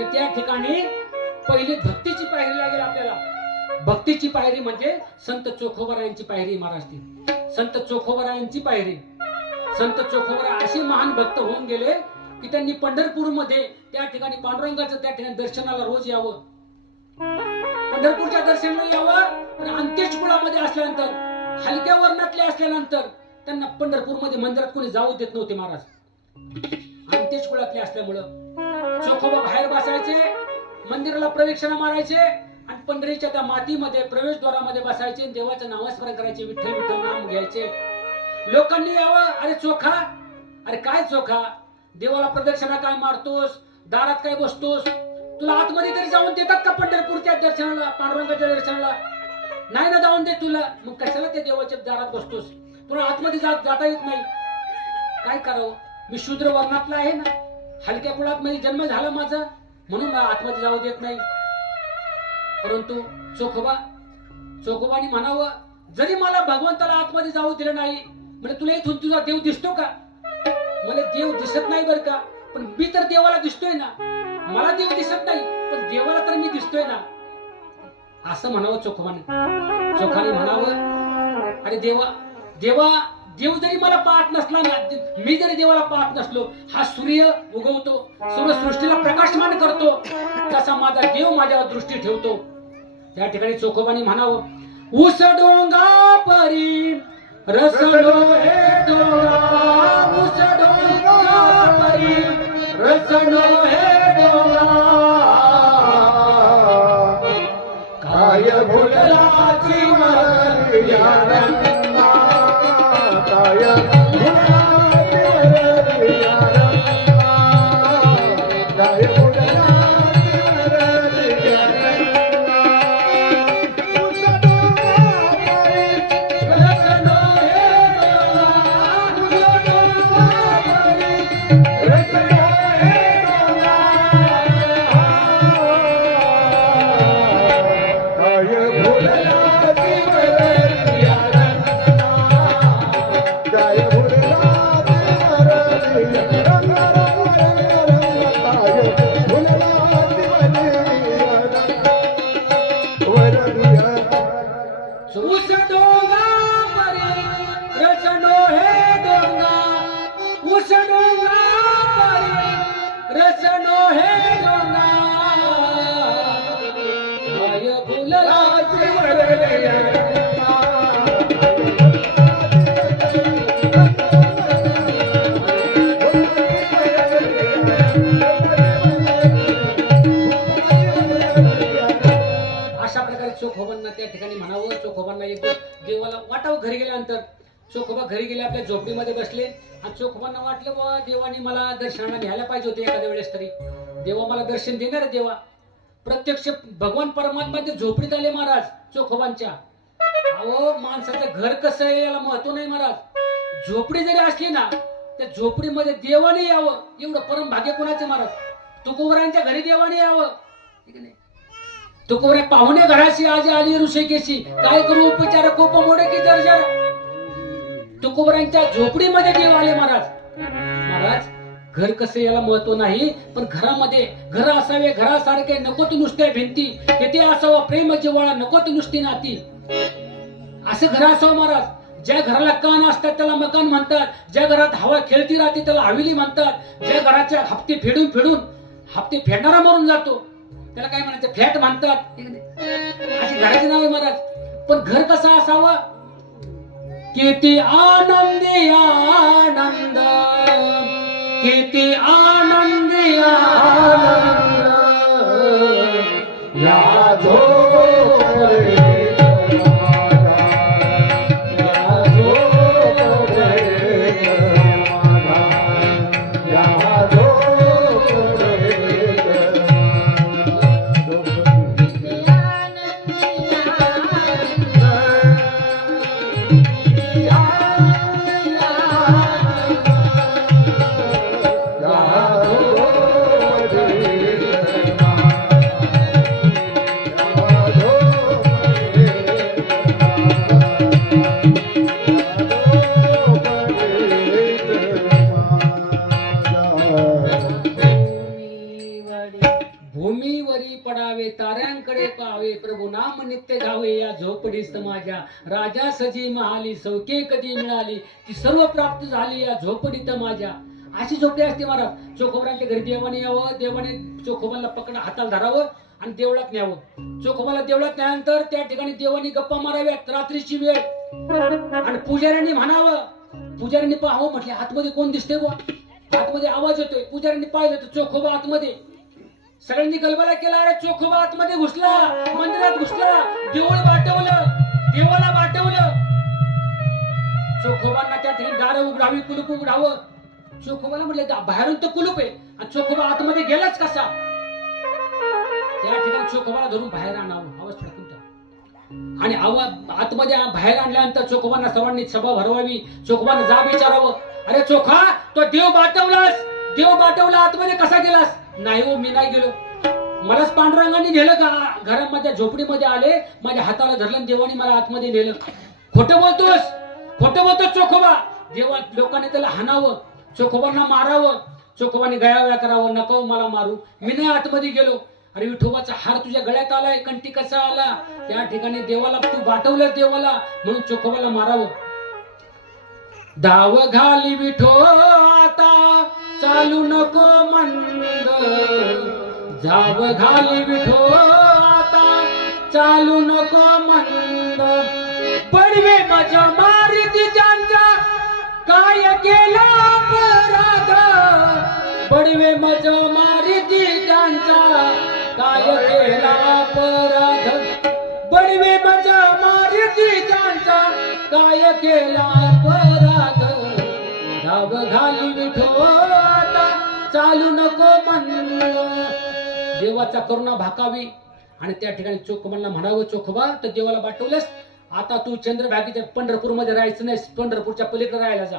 तर त्या ठिकाणी पहिले भक्तीची पायरी लागेल आपल्याला. भक्तीची पायरी म्हणजे संत चोखोबारायांची पायरी महाराष्ट्री. संत चोखोबारायांची पायरी. संत चोखोबारा असे महान भक्त होऊन गेले की त्यांनी पंढरपूरमध्ये त्या ठिकाणी पांडुरंगाचं त्या ठिकाणी दर्शनाला रोज यावं. पंढरपूरच्या दर्शनाला यावं. आणि अंत्येष्कुळामध्ये असल्यानंतर, हलक्या वर्णातले असल्यानंतर त्यांना पंढरपूरमध्ये मंदिरात कोणी जाऊ देत नव्हते महाराज. अंत्येष्कुळातले असल्यामुळं चोखोबा बाहेर बसायचे, मंदिराला प्रदक्षिणा मारायचे आणि पंढरीच्या त्या मातीमध्ये प्रवेशद्वारामध्ये बसायचे, देवाचं नामस्मरण करायचे, विठ्ठल विठ्ठल नाम घ्यायचे. लोकांनी यावं, अरे चोखा, अरे काय चोखा, देवाला प्रदक्षिणा काय मारतोस, दारात काय बसतोस, तुला आतमध्ये तरी जाऊन देतात का पंढरपूरच्या दर्शनाला, पांडुरंगाच्या दर्शनाला? नाही ना जाऊन दे तुला, मग कशाला त्या देवाच्या दारात बसतोस? तुला आतमध्ये जाता येत नाही, काय करावं? मी शूद्र वर्णातला आहे ना, हलक्या कुळात मध्ये जन्म झाला माझा, म्हणून आतमध्ये जाऊ देत नाही. परंतु चोखोबानी म्हणावं, जरी मला भगवंताला आतमध्ये जाऊ दिलं नाही, म्हणजे तुला इथून तुझा देव दिसतो का? मला देव दिसत नाही बरं का, पण मी तर देवाला दिसतोय ना. मला देव दिसत नाही पण देवाला तर मी दिसतोय ना, असं म्हणावं चोखोबाने. चोखाने म्हणावं, अरे देव जरी मला पाहत नसला ना, मी जरी देवाला पाहत नसलो, हा सूर्य उगवतो, सर्व सृष्टीला प्रकाशमान करतो, तसा माझा देव माझ्यावर दृष्टी ठेवतो. त्या ठिकाणी चोखोबाने म्हणावं, ऊस डोंगा परी रसलो हे डोंगा, ऊस डोंगा परी रसलो हे डोंगा, काय भुललाची मर्यादा, काय भुललाची मर्यादा, काय भुललाची मर्यादा, ऊस डोंगा परी रसलो हे डोंगा, ऊस डोंगा परी रसलो हे डोंगा, काय भुललाची मर्यादा, काय भुललाची मर्यादा, काय भुललाची मर्यादा. ऊस डोंगा परी रसलो हे डोंगा, ऊस डोंगा परी रसलो हे डोंगा, काय भुललाची मर्यादा. अशा प्रकारे चोखोबांना त्या ठिकाणी म्हणावं. चोखोबांना एक देवाला वाटावं. घरी गेल्यानंतर चोखोबा घरी गेले, आपल्या झोपडीमध्ये बसले आणि चोखोबांना वाटलं, बाबा देवाने मला दर्शनाला न्यायला पाहिजे होते एखाद्या वेळेस तरी, देवा मला दर्शन देणार आहे. देवा प्रत्यक्ष भगवान परमात्मा ते झोपडीत आले महाराज चोखोबांच्या. अहो, माणसाचं घर कसं आहे याला महत्व नाही महाराज. झोपडी जरी असली ना, त्या झोपडीमध्ये देवाने यावं, एवढं परम भाग्य कोणाचं महाराज. तुकोबरांच्या घरी देवाने यावं, ठीक आहे. तुकोबऱ्या पाहुणे घराशी आज आली ऋषिकेशी, काय करू उपचार कोप मोडे की दर्जा. तुकोबरांच्या झोपडीमध्ये देव आले महाराज. महाराज घर कसं याला महत्व नाही, पण घरामध्ये घर असावे घरासारखे, नको तू नुसत्या भिंती, तेथे असावं प्रेम जिव्हाळा, नको तू नुसती नाती, असं घर असावं महाराज. ज्या घराला कान असतात त्याला मकान म्हणतात, ज्या घरात हवा खेळती राहते त्याला हवेली म्हणतात, ज्या घराच्या हप्ते फेडून हप्ते फेडणारा मरून जातो त्याला काय म्हणायचं, फ्लॅट म्हणतात, अशी घराची नाव आहे महाराज. पण घर कसं असावं, किती आनंदी आनंद, किती आनंदी आनंद, या झोपडीत माझा, या झोपडीत माझा, या झोपडीत भूमीवरी पडावे ताऱ्यांकडे पाहावे प्रभू नाम नित्य गावे या झोपडीस माझ्या राजा सजी महाली सौके कधी मिळाली ती सर्व प्राप्त झाली या झोपडीत माझ्या. अशी झोपडी असते महाराज. चोखोबारांच्या घरी देवाने यावं, देवाने चोखोबाला पकड हाताला धरावं आणि देवळात न्यावं. चोखोबाला देवळात न्यानंतर त्या ठिकाणी देवानी गप्पा माराव्यात रात्रीची वेळ आणि पुजाऱ्यांनी म्हणावं. पुजाऱ्यांनी पाहावं म्हटले आतमध्ये कोण दिसते बुवा, आतमध्ये आवाज येतोय. पुजाऱ्यांनी पाहिलं तर चोखोबा आतमध्ये. सगळ्यांनी गलबला केला, अरे चोखोबा आतमध्ये घुसला, मंदिरात घुसला, देऊळ वाटवलं, देवाला वाटवलं. चोखोबांना त्या ठिकाणी दारं उघडावी, कुलूप उघडावं. चोखोबाला म्हटलं बाहेरून तर कुलूप आहे आणि चोखोबा आतमध्ये गेलाच कसा. त्या ठिकाणी चोखोबाला धरून बाहेर आणावं. आवाज टाकून टाक आणि आवाज आतमध्ये बाहेर आणल्यानंतर चोखोबांना सर्वांनी सभा भरवावी. चोखोबांना जा विचारावं, अरे चोखा तो देव बाटवलास, देव बाटवला आतमध्ये कसा गेलास. नाही हो मी नाही गेलो, मलाच पांडुरंगाने नेलं का घरामध्ये झोपडीमध्ये आले, माझ्या हाताला धरलं देवानी मला आतमध्ये नेलं. खोटं बोलतोस, खोटं बोलतोस चोखोबा. देवा लोकांनी त्याला हाणावं, चोखोबांना मारावं. चोखोबाने गयावया करावं, नको मला मारू, मी नाही आतमध्ये गेलो. अरे विठोबाचा हार तुझ्या गळ्यात आलाय, कंठी कसा आला. त्या ठिकाणी देवाला तू बाटवलंस देवाला, म्हणून चोखोबाला मारावं. दाव घाली विठो आता चालू नको मंद, जाव घाली विठो आता चालू नको मंद. पडवे माझ्या मारिती त्यांचा काय केला अपराध, पडवे माझ्या मारिती त्यांचा काय केला अपराध, पडवे माझ्या मारिती त्यांचा काय केला अपराध. धाव घाली विठो आता चालू नको मंद. देवाचा करुणा भाकावी आणि त्या ठिकाणी चोखोबांना म्हणावं, चोखोबा तर देवाला बाटवलंस, आता तू चंद्रभागेच्या पंढरपूरमध्ये राहायचं नाही, पंढरपूरच्या पलीकडे राहायला जा.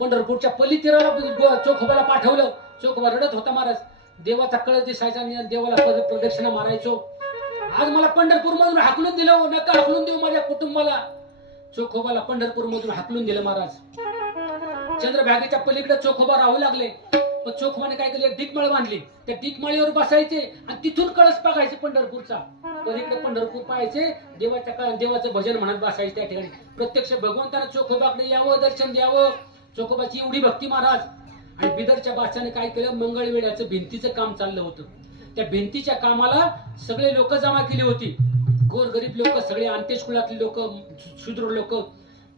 पंढरपूरच्या पलीतीराला चोखोबाला पाठवलं. चोखोबा रडत होता महाराज. देवाचा कळस दिसायचा आणि देवाला प्रदक्षिणा मारायचो. आज मला पंढरपूर मधून हाकलून दिलं, नका हाकलून देऊ माझ्या कुटुंबाला. चोखोबाला पंढरपूर मधून हाकलून दिलं महाराज. चंद्रभागेच्या पलीकडे चोखोबा राहू लागले. पण चोखोबाने काय केलं, एक दीपमाळ बांधली. त्या दीपमाळीवर बसायचे आणि तिथून कळस बघायचे पंढरपूरचा. पलीकडे पंढरपूर पाहायचे, देवाचं भजन म्हणत बसायचे. त्या ठिकाणी प्रत्यक्ष भगवंताने चोखोबाकडे यावं, दर्शन द्यावं. चोखोबाची एवढी भक्ती महाराज. आणि बिदरच्या बादशाने काय केलं, मंगळवेढ्याचं भिंतीचं काम चाललं होतं. त्या भिंतीच्या कामाला सगळे लोक जमा केली होती. गोरगरीब लोक, सगळे अंत्येश कुळातले लोक, शूद्र लोक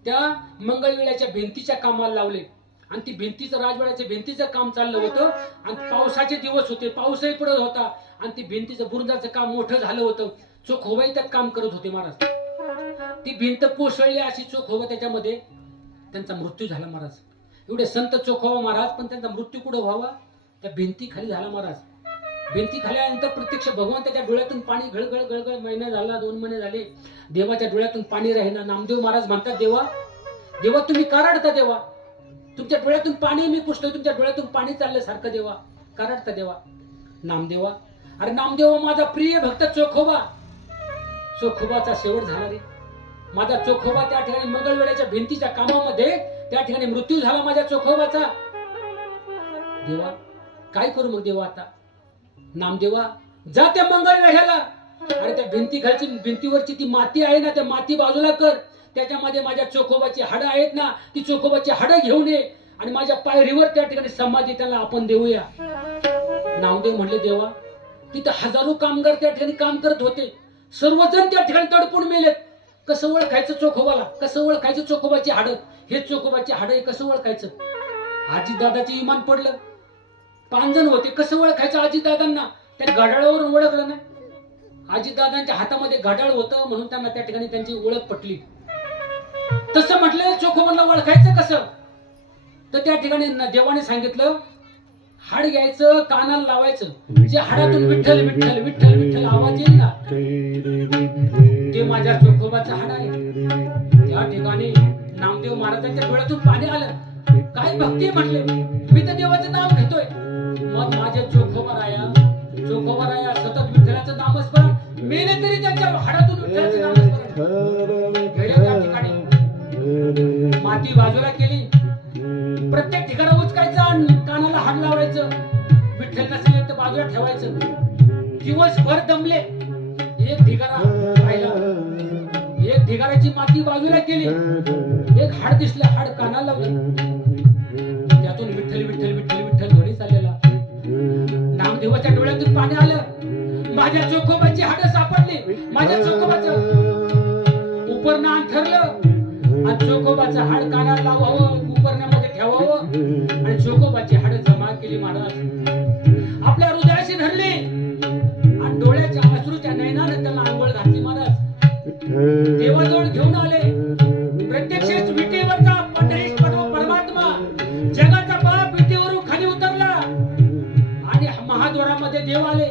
त्या मंगळवेढ्याच्या भिंतीच्या कामाला लावले. आणि ती भिंतीचं राजवाड्याच्या भिंतीचं काम चाललं होतं. आणि पावसाचे दिवस होते, पाऊसही पडत होता. आणि ती भिंतीचं बुरुजाचं काम मोठं झालं होतं. चोखोबाई त्यात काम करत होते महाराज. ती भिंत कोसळली अशी चोखोबा त्याच्यामध्ये, त्यांचा मृत्यू झाला महाराज. एवढे संत चोखोबा महाराज, पण त्यांचा मृत्यू कुठं व्हावा, त्या भिंती खाली झाला महाराज. भिंती खाली आल्यानंतर प्रत्यक्ष भगवंताच्या डोळ्यातून पाणी गळगळ गळगळ. महिना झाला, 2 महिने झाले, देवाच्या डोळ्यातून पाणी राहिना. नामदेव महाराज म्हणतात, देवा देवा तुम्ही का रडता देवा, तुमच्या डोळ्यातून पाणी मी पुसतोय, तुमच्या डोळ्यातून पाणी चाललं सारखं देवा, का रडता देवा. नामदेवा, अरे नामदेवा माझा प्रिय भक्त चोखोबा, चोखोबाचा शेवट झाला रे. माझा चोखोबा त्या ठिकाणी मंगळवेढ्याच्या भिंतीच्या कामामध्ये त्या ठिकाणी मृत्यू झाला माझ्या चोखोबाचा. देवा काय करू मग देवा आता. नामदेवा जा त्या मंगळवेढ्याला, अरे त्या भिंतीवरची ती माती आहे ना, त्या माती बाजूला कर. त्याच्यामध्ये माझ्या चोखोबाची हाडं आहेत ना, ती चोखोबाची हाडं घेऊन ये आणि माझ्या पायरीवर त्या ठिकाणी समाधी त्याला आपण देऊया. नामदेव म्हणले, देवा तिथे हजारो कामगार त्या ठिकाणी काम करत होते, सर्वजण त्या ठिकाणी तडपून मेलेत. कसं ओळखायचं चोखोबाला, कसं ओळखायचं चोखोबाची हाडं, हे चोखोबाची हाडं कसं ओळखायचं. आजीदादाचे इमान पडलं, 5 जण होते, कसं ओळखायचं आजीदादांना. त्या घड्याळावरून ओळखलं नाही. आजीदादांच्या हातामध्ये घड्याळ होतं म्हणून त्यांना त्या ठिकाणी त्यांची ओळख पटली. तसं म्हटलं चोखोबाला ओळखायचं कसं, तर त्या ठिकाणी देवाने सांगितलं, हाड घ्यायचं, कानाला लावायचं, जे हाडातून विठ्ठल विठ्ठल विठ्ठल विठ्ठल आवाज येईल ना, ते माझ्या चोखोबाचं हाड आहे. त्या ठिकाणी नामदेव महाराजांच्या डोळ्यातून पाणी आलं. काय भक्ती म्हटले, मी तर देवाचं नाव घेतोय. मग माझे चोखोबा राया सतत विठ्ठलाचं नामस्मरण, मेले तरी त्यांच्या हाडातून विठ्ठलाचं नामस्मरण. त्या ठिकाणी माती बाजूला केली, प्रत्येक ठिकाणी उचकायचं आणि कानाला हाड लावायचं. विठ्ठल नसेल तर बाजूला ठेवायचं. दिवसभर दमले. एक ढिगारा राहिला, एक ढिगाराची माती बाजूला केली, एक हाड दिसलं, हाड कानाला लावलं, त्यातून विठ्ठल विठ्ठल विठ्ठल विठ्ठल ध्वनी चाललेला. नामदेवाच्या डोळ्यातून पाणी आलं. माझ्या चोखोबाची हाड सापडली. माझ्या चोखोबाचं उपरनं अंथरलं आणि चोखोबाचं हाड कानाला लावावं, उपरण्यामध्ये ठेवावं आणि चोखोबाची हाड जमा केली. महाराज आपल्या हृदयाशी धरली आणि डोळ्याच्या अश्रूच्या नयनानं त्याला आंघोळ घातली. महाराज देवाजवळ घेऊन आले. प्रत्यक्षच विटेवरचा पंढरीश परमात्मा, जगाचा बाप विटेवरून खाली उतरला आणि महाद्वारामध्ये देव आले.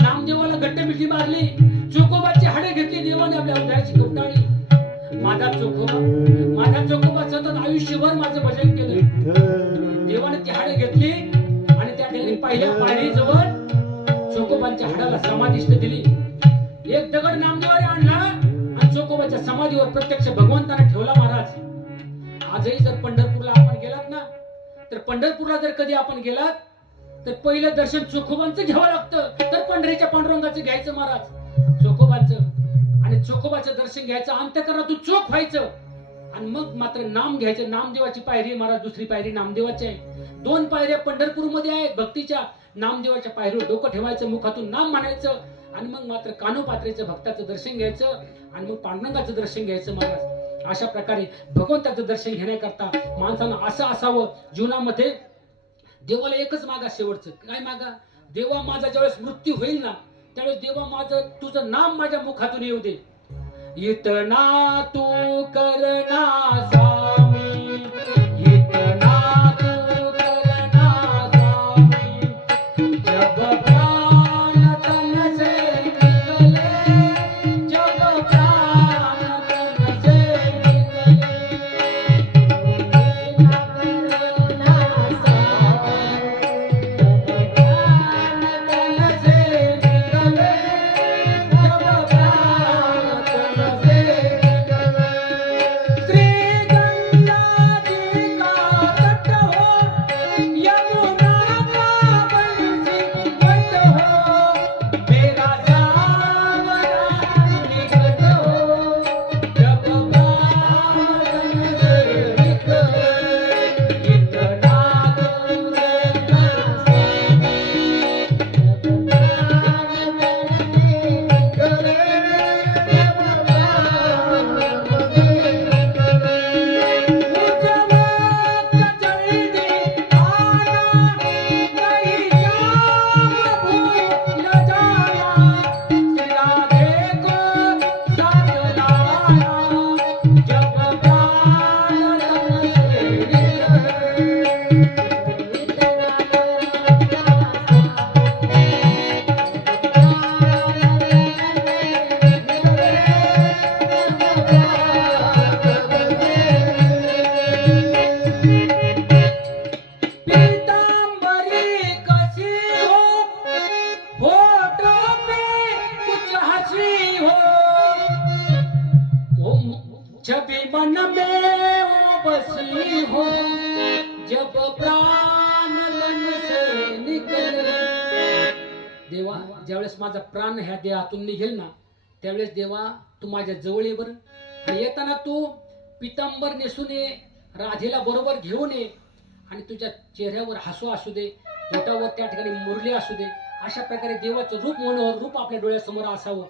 नामदेवाला घट्ट मिठी मारली. चोखोबाची हाडे घेतली. देवाने आपल्या हृदयाची कवटाळली. माझा चोखोबा सतत आयुष्यभर माझं भजन केलं. देवाने ती हाडे घेतली आणि त्या ठिकाणी पहिल्या पायरीजवळ चोखोबांच्या हाडाला समाधिष्ट दिली. एक दगड नामदेवाने आणला आणि चोखोबाच्या समाधीवर प्रत्यक्ष भगवंताने ठेवला. महाराज आजही जर पंढरपूरला आपण गेलात ना, तर पंढरपूरला जर कधी आपण गेलात तर पहिलं दर्शन चोखोबांचं घ्यावं लागतं, तर पंढरीच्या पांडुरंगाचं घ्यायचं. महाराज चोखोबांचं आणि चोखोबाचं दर्शन घ्यायचं, अंतःकरणातून चोख व्हायचं आणि मग मात्र नाम घ्यायचं. नामदेवाची पायरी महाराज, दुसरी पायरी नामदेवाची आहे. दोन पायऱ्या पंढरपूरमध्ये आहेत भक्तीच्या. नामदेवाच्या पायरीवर डोकं ठेवायचं, मुखातून नाम म्हणायचं आणि मग मात्र कानोपात्रेचं भक्ताचं दर्शन घ्यायचं आणि मग पांडुरंगाचं दर्शन घ्यायचं. महाराज अशा प्रकारे भगवंताचं दर्शन घेण्याकरता माणसानं असं असावं जीवनामध्ये. देवाला एकच मागा, शेवटचं काय मागा? देवा माझा ज्यावेळेस मृत्यू होईल ना, त्यावेळेस देवा माझं तुझं नाम माझ्या मुखातून येऊ दे. इतना तू करना स्वामी, इतना तू करना स्वामी, जब प्राण तन से निकले, जब प्राण तन से निकले, इतना करना स्वामी, जब प्राण तन से निकले, जब प्राण तन से निकले. श्री गंगा जी का तट हो, यमुना का बंसी घट हो, मेरा सावरा निकट हो, जब प्राण तन से निकले. इतना तू करना स्वामी, जब प्राण तन से निकले, जब प्राण तन से निकले. उस वक्त जल्दी आना, कहीं जाम भूल जाना, राधे को साथ लाना, जब प्राण तन से निकले. पीतांबरी कसी हो, होठों पे कुछ हंसी हो, वो छवि मन में वो बसी हो, जब प्राण तन से निकले. देवा ज्यावेळेस माझा प्राण ह्या देहातून निघेल ना, त्यावेळेस देवा तू माझ्या जवळ ये बरं. आणि येताना तू पितांबर नेसून ये, राधेला बरोबर घेऊन ये आणि तुझ्या चेहऱ्यावर हसू असू दे, पोटावर त्या ठिकाणी मुरली असू दे. अशा प्रकारे देवाचं रूप मनोहर रूप आपल्या डोळ्यासमोर असावं.